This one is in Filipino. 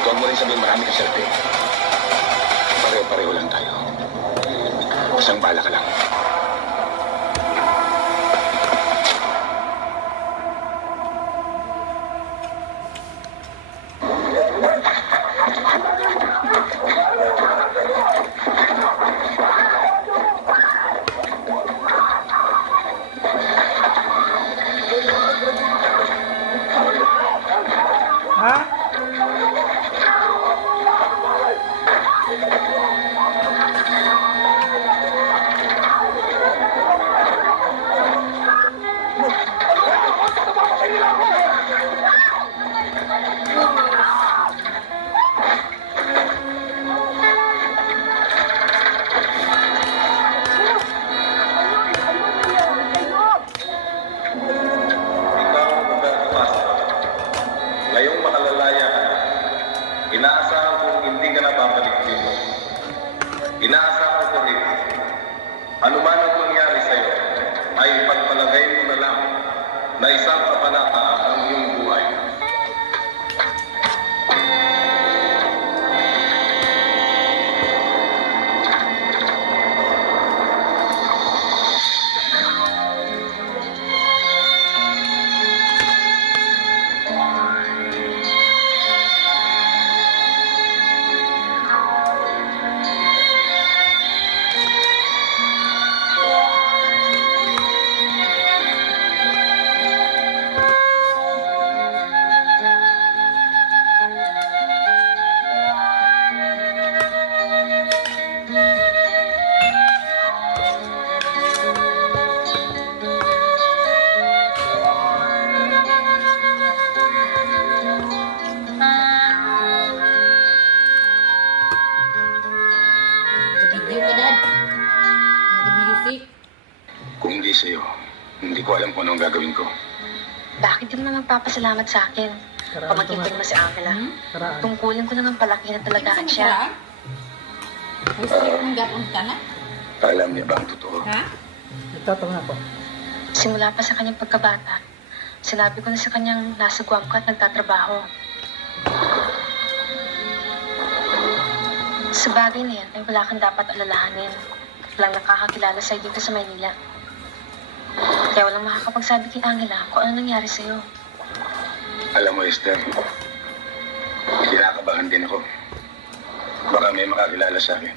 At huwag mo rin sabihin marami ka selfie. Pareho-pareho lang tayo. Isang bala ka lang. Ngayong makalalaya ka na, inaasahan kong hindi ka na babalik dito. Inaasahan ko rin, ano man ang mangyari sa'yo, ay pagpalagay mo na lang na isang kabanata ang iyong buhay. Video ka, Dad. Nag-music. Kung hindi sa'yo, hindi ko alam kung anong gagawin ko. Bakit di mo naman papasalamat sa akin? Pamagkintay mo si Angela. Tungkulin ko naman palaki na talagaan siya. Gusto kong gapon ka na? Alam niya ba ang totoo? Ha? Nagtatanong ako. Simula pa sa kanyang pagkabata, sinabi ko na sa kanyang nasa Guam ka at nagtatrabaho. Sa bagay na yan ay wala kang dapat alalahanin. Walang nakakakilala sa'yo dito sa Maynila. Kaya walang makakapagsabi kay Angela kung ano nangyari sa'yo. Alam mo, Esther, kinakabahan din ako. Baka may makakilala sa akin.